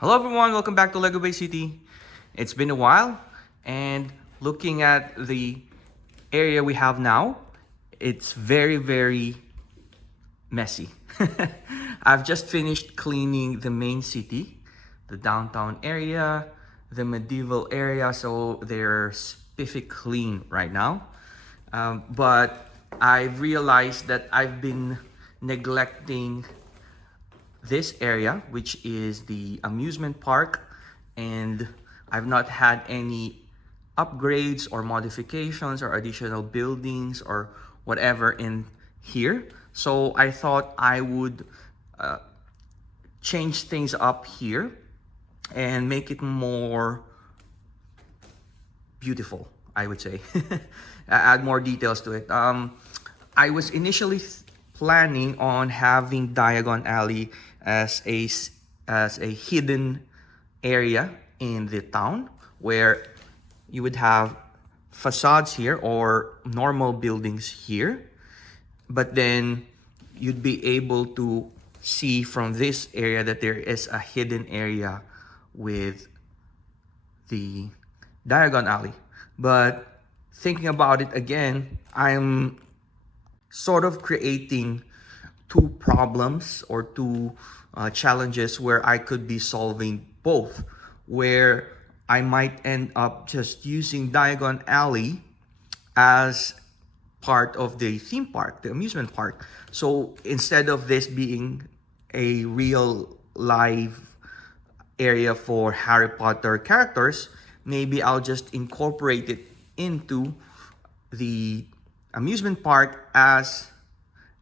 Hello everyone, welcome back to Lego Bay City. It's been a while, and looking at the area we have now, it's very messy. I've just finished cleaning the main city, the downtown area, the medieval area, so they're spiffy clean right now. But I've realized that I've been neglecting this area, which is the amusement park, and I've not had any upgrades or modifications or additional buildings or whatever in here. So I thought I would change things up here and make it more beautiful, I would say. Add more details to it. I was initially planning on having Diagon Alley as a hidden area in the town where you would have facades here or normal buildings here, but then you'd be able to see from this area that there is a hidden area with the Diagon Alley. But thinking about it again, I'm sort of creating two problems or two challenges where I could be solving both, where I might end up just using Diagon Alley as part of the theme park, the amusement park. So instead of this being a real live area for Harry Potter characters, maybe I'll just incorporate it into the amusement park as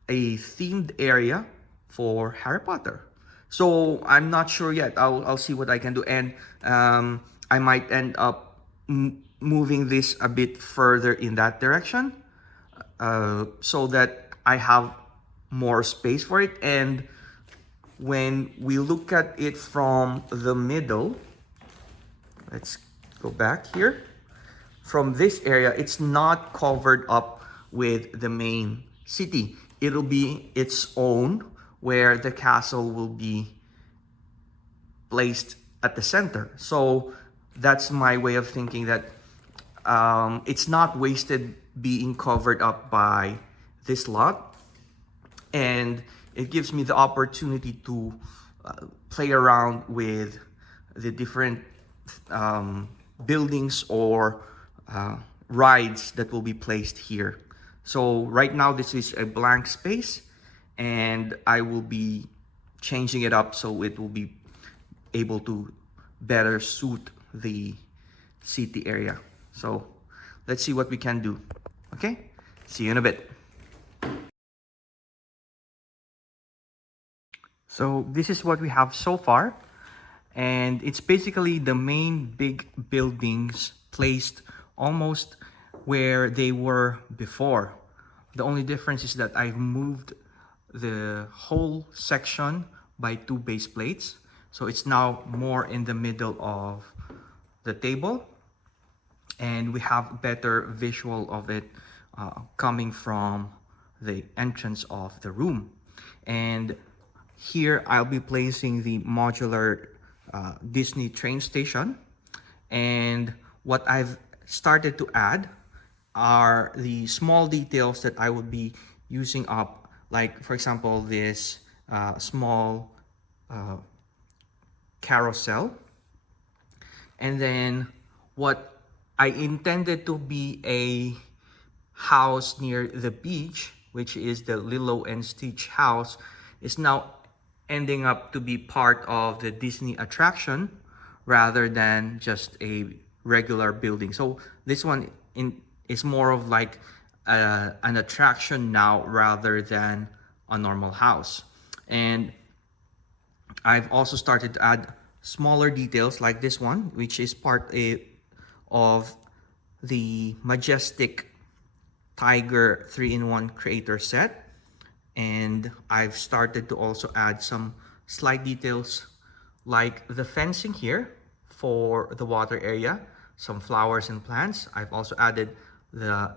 a themed area for Harry Potter. So I'm not sure yet. I'll see what I can do, and I might end up moving this a bit further in that direction, so that I have more space for it. And when we look at it from the middle, let's go back here. From this area, it's not covered up with the main city. It'll be its own, where the castle will be placed at the center. So that's my way of thinking, that it's not wasted being covered up by this lot, and it gives me the opportunity to play around with the different buildings or rides that will be placed here. So right now this is a blank space, and I will be changing it up so it will be able to better suit the city area. So let's see what we can do. Okay, see you in a bit. So this is what we have so far, and it's basically the main big buildings placed almost where they were before. The only difference is that I've moved the whole section by 2 base plates, so it's now more in the middle of the table, and we have better visual of it coming from the entrance of the room. And here I'll be placing the modular Disney train station, and what I've started to add are the small details that I would be using up, like for example this small carousel, and then what I intended to be a house near the beach, which is the Lilo and Stitch house, is now ending up to be part of the Disney attraction rather than just a regular building. So this one is more of like an attraction now rather than a normal house. And I've also started to add smaller details like this one, which is part of the Majestic Tiger 3-in-1 creator set. And I've started to also add some slight details like the fencing here for the water area, some flowers and plants. I've also added the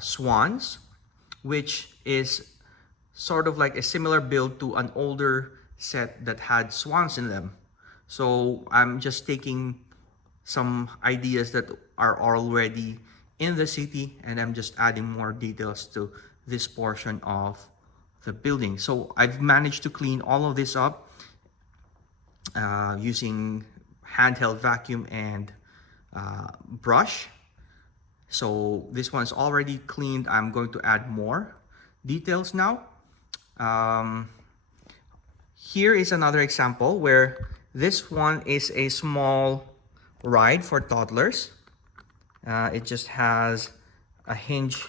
swans, which is sort of like a similar build to an older set that had swans in them. So I'm just taking some ideas that are already in the city, and I'm just adding more details to this portion of the building. So I've managed to clean all of this up using handheld vacuum and brush. So this one's already cleaned. I'm going to add more details now. Um, Here is another example where this one is a small ride for toddlers. It just has a hinge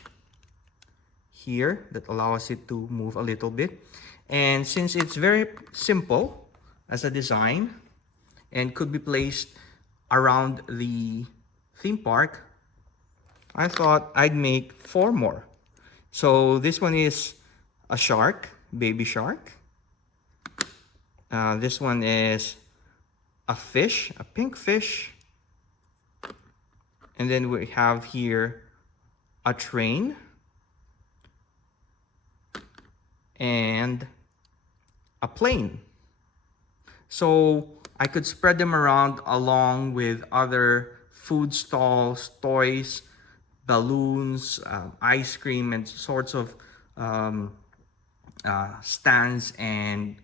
here that allows it to move a little bit. And since it's very simple as a design and could be placed around the theme park, I thought I'd make 4 more. So this one is a shark, baby shark. This one is a fish, a pink fish. And then we have here a train and a plane. So I could spread them around along with other food stalls, toys, balloons, ice cream, and sorts of stands and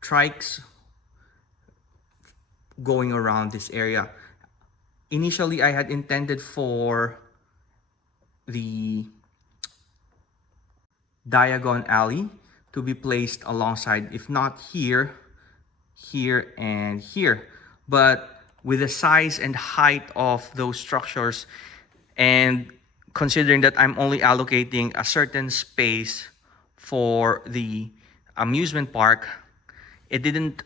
trikes going around this area. Initially, I had intended for the Diagon Alley to be placed alongside, if not here, here, and here. But with the size and height of those structures, and considering that I'm only allocating a certain space for the amusement park, it didn't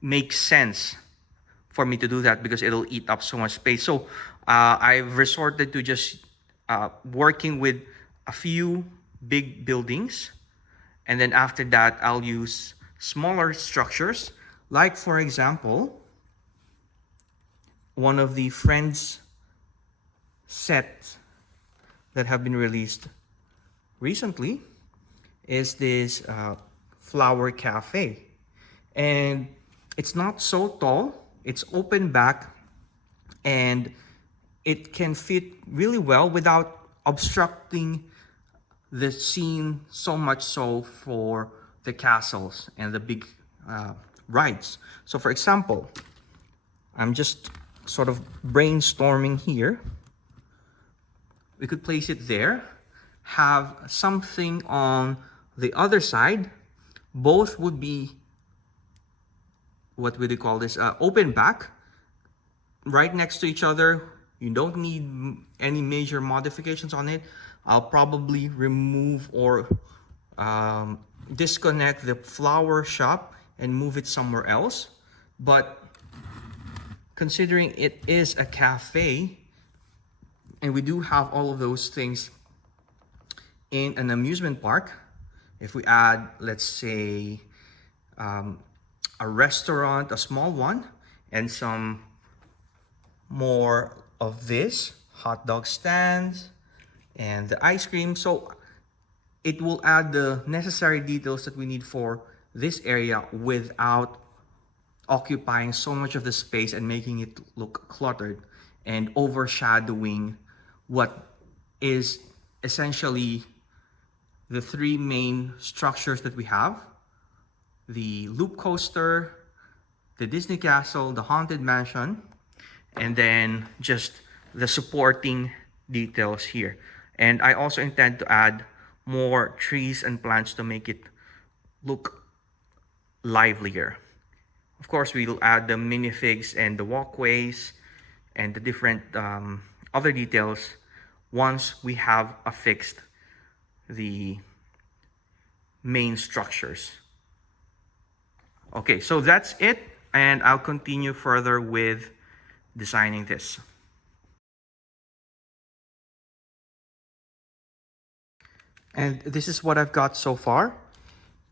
make sense for me to do that because it'll eat up so much space. So I've resorted to just working with a few big buildings, and then after that I'll use smaller structures, like for example one of the Friends sets that have been released recently is this flower cafe, and it's not so tall, it's open back, and it can fit really well without obstructing the scene so much so for the castles and the big rides. So for example, I'm just sort of brainstorming here. We could place it there, have something on the other side. Both would be, what would you call this, open back, right next to each other. You don't need any major modifications on it. I'll probably remove or disconnect the flower shop and move it somewhere else. But considering it is a cafe, and we do have all of those things in an amusement park, if we add, let's say, a restaurant, a small one, and some more of this, hot dog stands, and the ice cream. So it will add the necessary details that we need for this area without occupying so much of the space and making it look cluttered and overshadowing what is essentially the 3 main structures that we have: the loop coaster, the Disney Castle, the Haunted Mansion, and then just the supporting details here. And I also intend to add more trees and plants to make it look livelier. Of course, we'll add the minifigs and the walkways and the different other details once we have affixed the main structures. Okay, so that's it, and I'll continue further with designing this. And this is what I've got so far.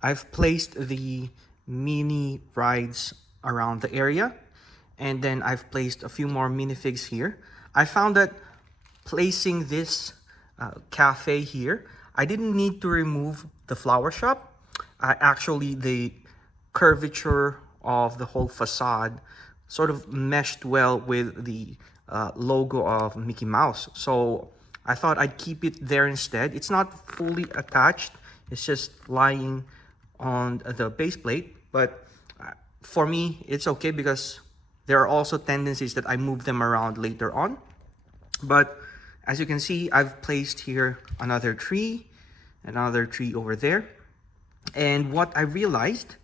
I've placed the mini rides around the area, and then I've placed a few more minifigs here. I found that placing this cafe here, I didn't need to remove the flower shop. Actually, the curvature of the whole facade sort of meshed well with the logo of Mickey Mouse. So I thought I'd keep it there instead. It's not fully attached. It's just lying on the base plate. But for me, it's okay because there are also tendencies that I move them around later on. But as you can see, I've placed here another tree over there. And what I realized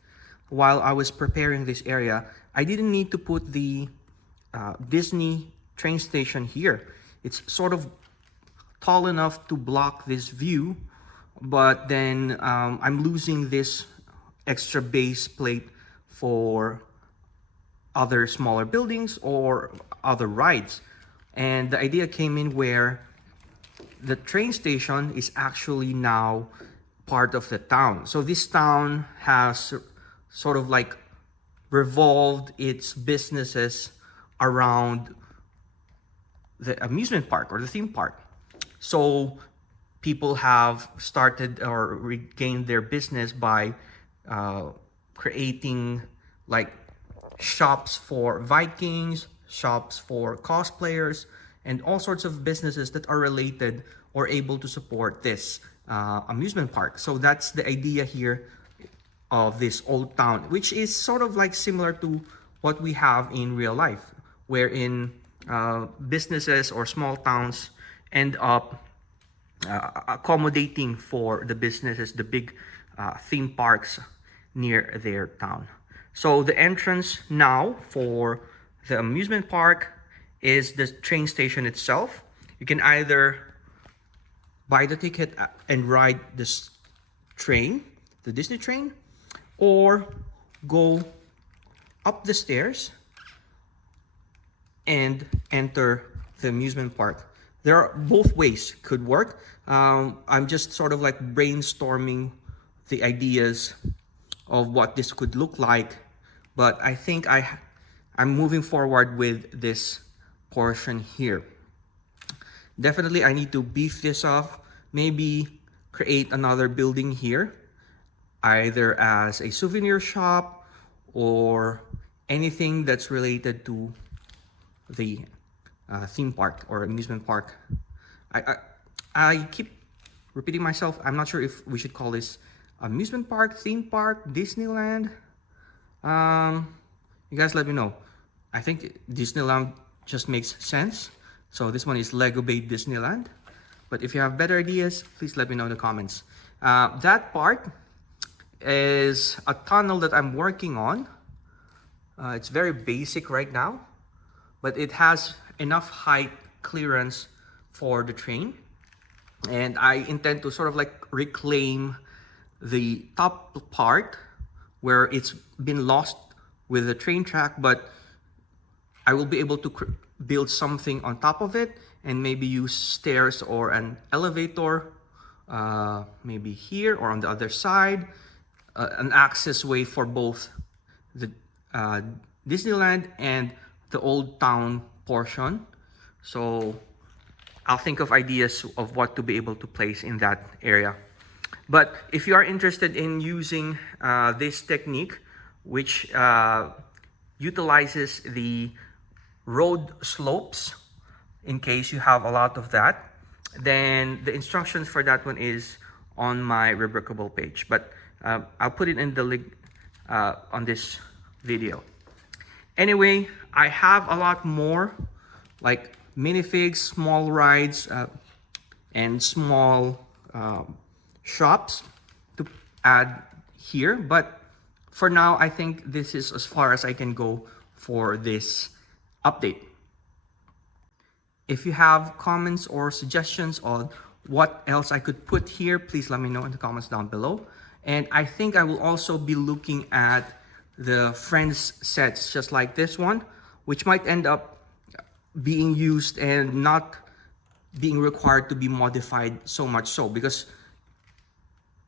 while I was preparing this area, I didn't need to put the Disney train station here. It's sort of tall enough to block this view, but then I'm losing this extra base plate for other smaller buildings or other rides. And the idea came in where the train station is actually now part of the town. So this town has sort of like revolved its businesses around the amusement park or the theme park. So people have started or regained their business by creating like shops for Vikings, shops for cosplayers, and all sorts of businesses that are related or able to support this amusement park. So that's the idea here of this old town, which is sort of like similar to what we have in real life, wherein businesses or small towns end up accommodating for the businesses, the big theme parks near their town. So the entrance now for the amusement park is the train station itself. You can either buy the ticket and ride this train, the Disney train, or go up the stairs and enter the amusement park. There are both ways could work. I'm just sort of like brainstorming the ideas of what this could look like, but I think I'm moving forward with this portion here. Definitely I need to beef this up, maybe create another building here, either as a souvenir shop or anything that's related to the theme park or amusement park. I keep repeating myself. I'm not sure if we should call this amusement park, theme park, Disneyland. You guys let me know. I think Disneyland just makes sense. So this one is Lego Bay Disneyland. But if you have better ideas, please let me know in the comments. That part is a tunnel that I'm working on. It's very basic right now, but it has enough height clearance for the train. And I intend to sort of like reclaim the top part where it's been lost with the train track, but I will be able to build something on top of it and maybe use stairs or an elevator, maybe here or on the other side, an access way for both the Disneyland and the old town portion. So I'll think of ideas of what to be able to place in that area. But if you are interested in using this technique, which utilizes the road slopes, in case you have a lot of that, then the instructions for that one is on my Rebrickable page. But I'll put it in the link on this video. Anyway, I have a lot more like minifigs, small rides, and small shops to add here. But for now, I think this is as far as I can go for this update. If you have comments or suggestions on what else I could put here, please let me know in the comments down below. And I think I will also be looking at the Friends sets just like this one, which might end up being used and not being required to be modified so much so, because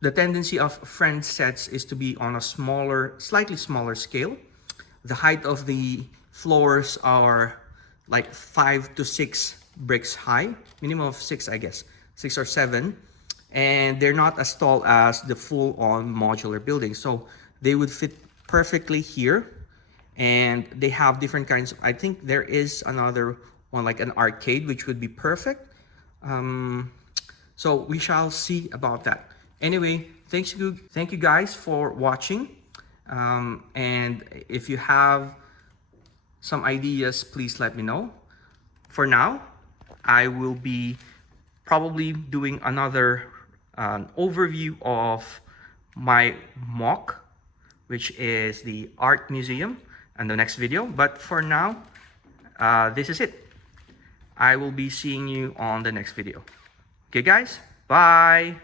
the tendency of Friends sets is to be on a smaller, slightly smaller scale. The height of the floors are like 5 to 6 bricks high, minimum of 6, I guess, 6 or 7, and they're not as tall as the full-on modular building, so they would fit perfectly here. And they have different kinds. I think there is another one, like an arcade, which would be perfect. So we shall see about that. Anyway, thank you guys for watching. And if you have some ideas, please let me know. For now, I will be probably doing another overview of my MOOC, which is the art museum, in the next video. But for now, this is it. I will be seeing you on the next video. Okay guys, bye.